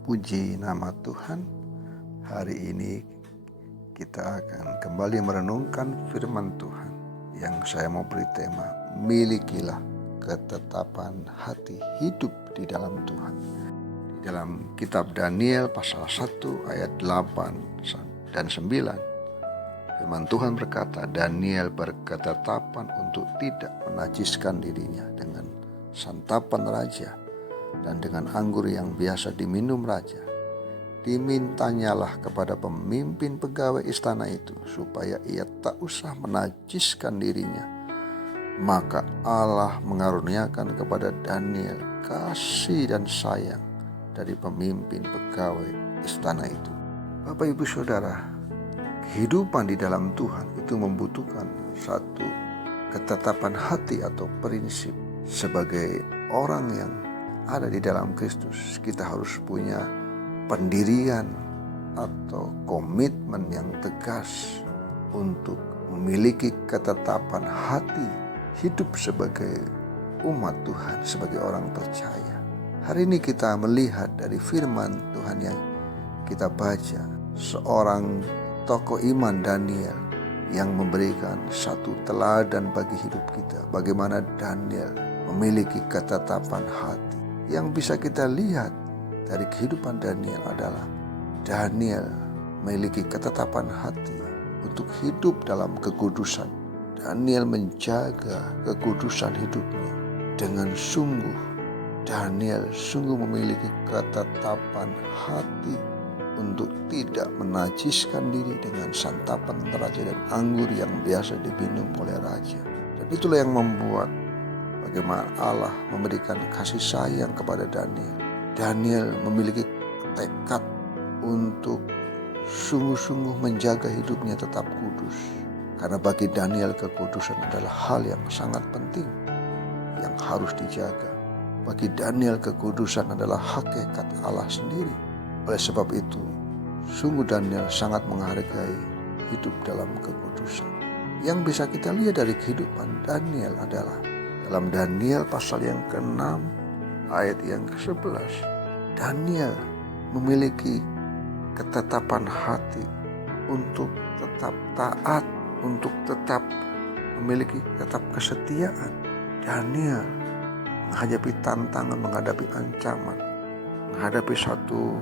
Puji nama Tuhan. Hari ini kita akan kembali merenungkan firman Tuhan yang saya mau beri tema, milikilah ketetapan hati hidup di dalam Tuhan. Di dalam kitab Daniel pasal 1 ayat 8 dan 9, firman Tuhan berkata, Daniel berketetapan untuk tidak menajiskan dirinya dengan santapan raja dan dengan anggur yang biasa diminum raja. Dimintanyalah kepada pemimpin pegawai istana itu supaya ia tak usah menajiskan dirinya. Maka Allah mengaruniakan kepada Daniel kasih dan sayang dari pemimpin pegawai istana itu. Bapak Ibu Saudara, kehidupan di dalam Tuhan itu membutuhkan satu ketetapan hati atau prinsip. Sebagai orang yang ada di dalam Kristus, kita harus punya pendirian atau komitmen yang tegas untuk memiliki ketetapan hati hidup sebagai umat Tuhan, sebagai orang percaya. Hari ini kita melihat dari firman Tuhan yang kita baca, seorang tokoh iman Daniel yang memberikan satu teladan bagi hidup kita. Bagaimana Daniel memiliki ketetapan hati. Yang bisa kita lihat dari kehidupan Daniel adalah Daniel memiliki ketetapan hati untuk hidup dalam kekudusan. Daniel menjaga kekudusan hidupnya dengan sungguh. Daniel sungguh memiliki ketetapan hati untuk tidak menajiskan diri dengan santapan raja dan anggur yang biasa diminum oleh raja. Dan itulah yang membuat bagaimana Allah memberikan kasih sayang kepada Daniel. Daniel memiliki tekad untuk sungguh-sungguh menjaga hidupnya tetap kudus. Karena bagi Daniel kekudusan adalah hal yang sangat penting, yang harus dijaga. Bagi Daniel kekudusan adalah hakikat Allah sendiri. Oleh sebab itu, sungguh Daniel sangat menghargai hidup dalam kekudusan. Yang bisa kita lihat dari kehidupan Daniel adalah dalam Daniel pasal yang ke-6 ayat yang ke-11, Daniel memiliki ketetapan hati untuk tetap taat, untuk tetap memiliki tetap kesetiaan. Daniel menghadapi tantangan, menghadapi ancaman, menghadapi satu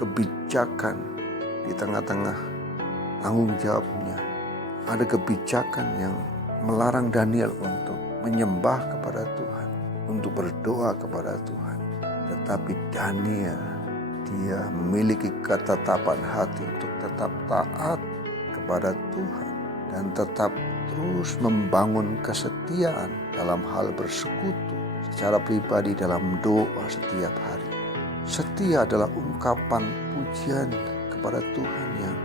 kebijakan di tengah-tengah tanggung jawabnya. Ada kebijakan yang melarang Daniel untuk menyembah kepada Tuhan, untuk berdoa kepada Tuhan. Tetapi Daniel, dia memiliki ketetapan hati untuk tetap taat kepada Tuhan dan tetap terus membangun kesetiaan dalam hal bersekutu secara pribadi dalam doa setiap hari. Setia adalah ungkapan pujian kepada Tuhan yang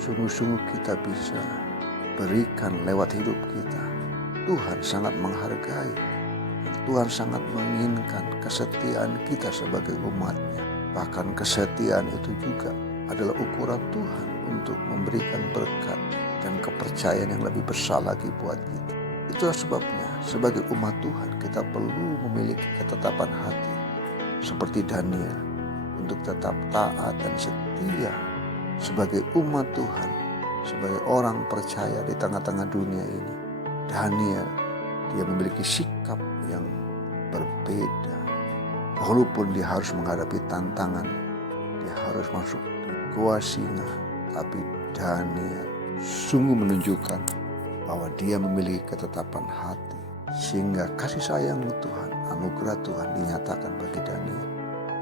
sungguh-sungguh kita bisa berikan lewat hidup kita. Tuhan sangat menghargai, Tuhan sangat menginginkan kesetiaan kita sebagai umatnya. Bahkan kesetiaan itu juga adalah ukuran Tuhan untuk memberikan berkat dan kepercayaan yang lebih besar lagi buat kita. Itulah sebabnya sebagai umat Tuhan kita perlu memiliki ketetapan hati seperti Daniel untuk tetap taat dan setia sebagai umat Tuhan, sebagai orang percaya di tengah-tengah dunia ini. Daniel, dia memiliki sikap yang berbeda. Walaupun dia harus menghadapi tantangan, dia harus masuk di gua singa, tapi Daniel sungguh menunjukkan bahwa dia memiliki ketetapan hati, sehingga kasih sayang Tuhan, anugerah Tuhan dinyatakan bagi Daniel.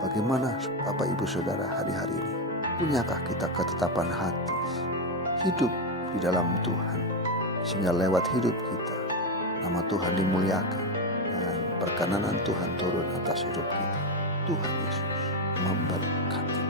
Bagaimana Bapak Ibu Saudara hari-hari ini? Punyakah kita ketetapan hati, hidup di dalam Tuhan, sehingga lewat hidup kita nama Tuhan dimuliakan dan perkenanan Tuhan turun atas hidup kita. Tuhan Yesus memberkati.